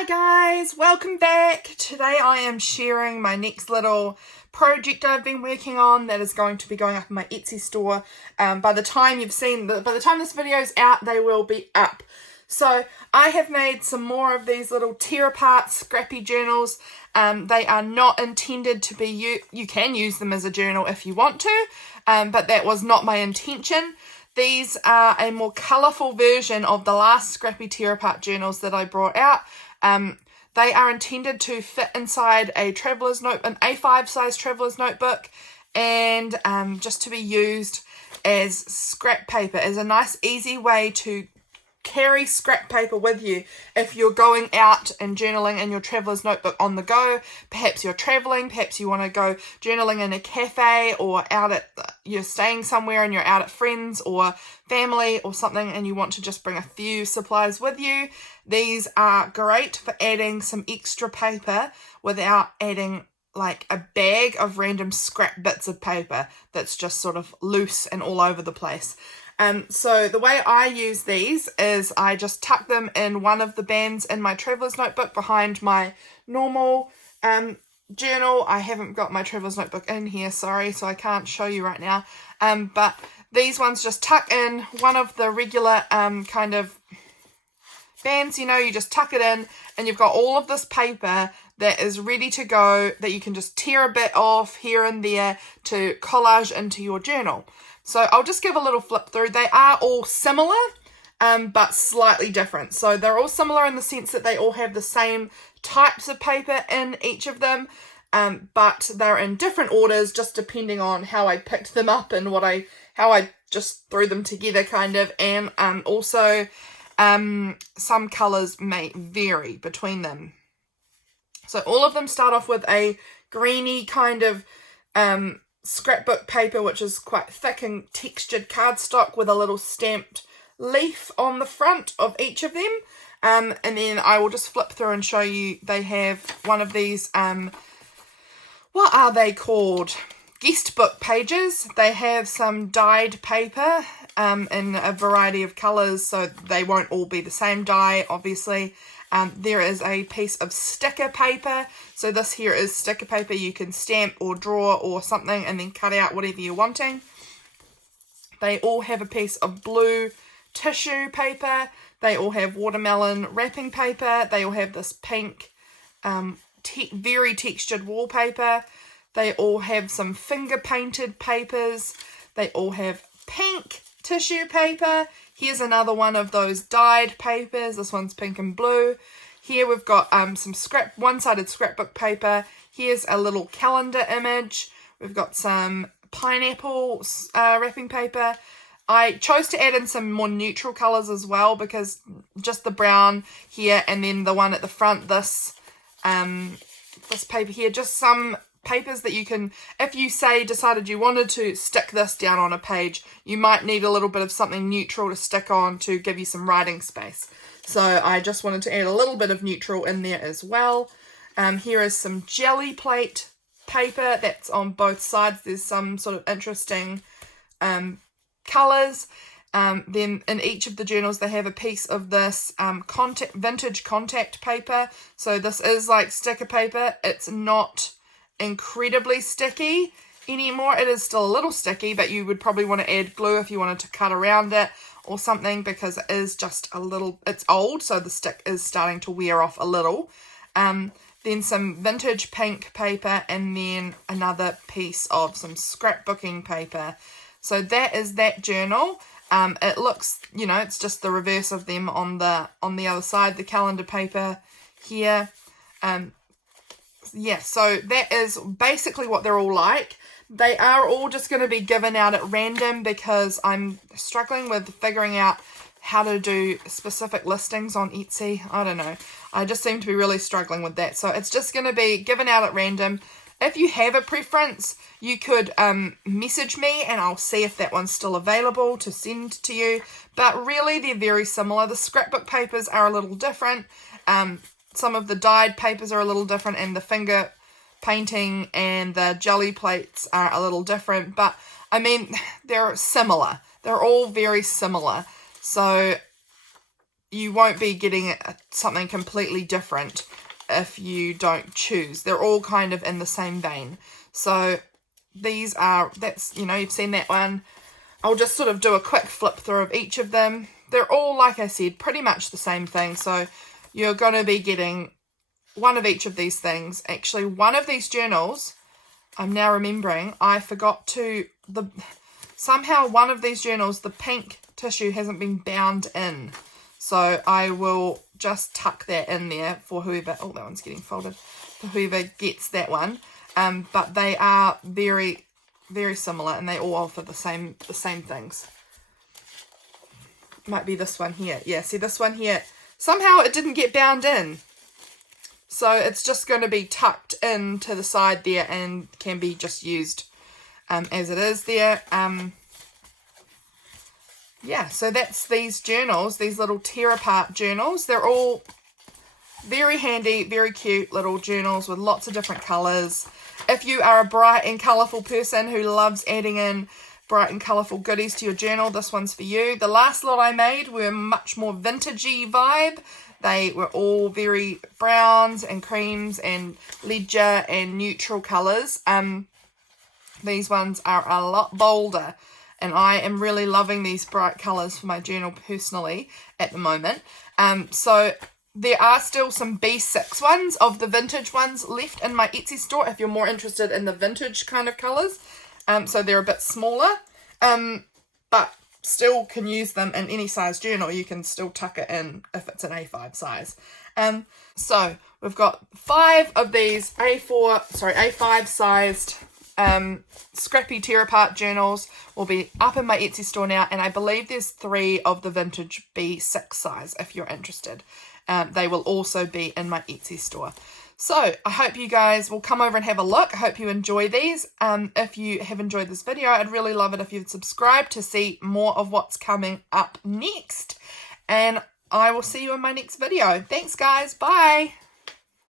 Hi guys, welcome back. Today I am sharing my next little project I've been working on that is going to be going up in my Etsy store. By the time this video is out, they will be up. So I have made some more of these little tear apart scrappy journals. They are not intended to be, you can use them as a journal if you want to, but that was not my intention. These are a more colourful version of the last scrappy tear apart journals that I brought out. They are intended to fit inside an A5 size traveller's notebook, and just to be used as scrap paper, as a nice easy way to carry scrap paper with you if you're going out and journaling in your traveller's notebook on the go. Perhaps you're traveling, perhaps you want to go journaling in a cafe, or you're staying somewhere and you're out at friends or family or something and you want to just bring a few supplies with you. These are great for adding some extra paper without adding like a bag of random scrap bits of paper that's just sort of loose and all over the place. So the way I use these is I just tuck them in one of the bands in my traveller's notebook behind my normal journal. I haven't got my traveller's notebook in here, sorry, so I can't show you right now. But these ones just tuck in one of the regular kind of bands, you just tuck it in and you've got all of this paper that is ready to go, that you can just tear a bit off here and there to collage into your journal. So I'll just give a little flip through. They are all similar, but slightly different. So they're all similar in the sense that they all have the same types of paper in each of them, but they're in different orders just depending on how I picked them up and how I just threw them together kind of, and also some colours may vary between them. So all of them start off with a greeny kind of scrapbook paper, which is quite thick and textured cardstock with a little stamped leaf on the front of each of them. And then I will just flip through and show you. They have one of these, what are they called? Guest book pages. They have some dyed paper in a variety of colours, so they won't all be the same dye, obviously. There is a piece of sticker paper. So this here is sticker paper you can stamp or draw or something and then cut out whatever you're wanting. They all have a piece of blue tissue paper. They all have watermelon wrapping paper. They all have this pink, very textured wallpaper. They all have some finger painted papers. They all have pink tissue paper. Here's another one of those dyed papers. This one's pink and blue. Here we've got some one-sided scrapbook paper. Here's a little calendar image. We've got some pineapple wrapping paper. I chose to add in some more neutral colours as well, because just the brown here and then the one at the front, this paper here, just some papers that you can, if you decided you wanted to stick this down on a page, you might need a little bit of something neutral to stick on to give you some writing space. So I just wanted to add a little bit of neutral in there as well. Here is some jelly plate paper that's on both sides. There's some sort of interesting colours. Then in each of the journals they have a piece of this vintage contact paper. So this is like sticker paper. It's not incredibly sticky anymore. It is still a little sticky, but you would probably want to add glue if you wanted to cut around it or something, because it is just it's old, so the stick is starting to wear off a little. Then some vintage pink paper, and then another piece of some scrapbooking paper. So that is that journal. It looks, it's just the reverse of them on the other side, the calendar paper here. Yeah, so that is basically what they're all like. They are all just going to be given out at random because I'm struggling with figuring out how to do specific listings on Etsy. I don't know. I just seem to be really struggling with that. So it's just going to be given out at random. If you have a preference, you could message me and I'll see if that one's still available to send to you. But really, they're very similar. The scrapbook papers are a little different. Some of the dyed papers are a little different, and the finger painting and the jelly plates are a little different. But, I mean, they're similar. They're all very similar. So you won't be getting something completely different if you don't choose. They're all kind of in the same vein. So these are, that's, you know, you've seen that one. I'll just sort of do a quick flip through of each of them. They're all, like I said, pretty much the same thing. So you're going to be getting one of each of these things. Actually, one of these journals, I'm now remembering, I forgot to, somehow one of these journals, the pink tissue hasn't been bound in. So I will just tuck that in there for whoever, oh, that one's getting folded, for whoever gets that one. But they are very, very similar, and they all offer the same things. Might be this one here. Yeah, see this one here, somehow it didn't get bound in. So it's just going to be tucked in to the side there and can be just used as it is there. Yeah, so that's these journals, these little tear apart journals. They're all very handy, very cute little journals with lots of different colours. If you are a bright and colourful person who loves adding in bright and colourful goodies to your journal, this one's for you. The last lot I made were much more vintagey vibe. They were all very browns and creams and ledger and neutral colours. These ones are a lot bolder, and I am really loving these bright colours for my journal personally at the moment. So there are still some B6 ones of the vintage ones left in my Etsy store if you're more interested in the vintage kind of colours. So they're a bit smaller, but still can use them in any size journal. You can still tuck it in if it's an A5 size. So we've got 5 of these A5 sized Scrappy tear apart journals will be up in my Etsy store now, and I believe there's 3 of the vintage B6 size if you're interested. They will also be in my Etsy store. So I hope you guys will come over and have a look. I hope you enjoy these. If you have enjoyed this video, I'd really love it if you'd subscribe to see more of what's coming up next. And I will see you in my next video. Thanks, guys. Bye.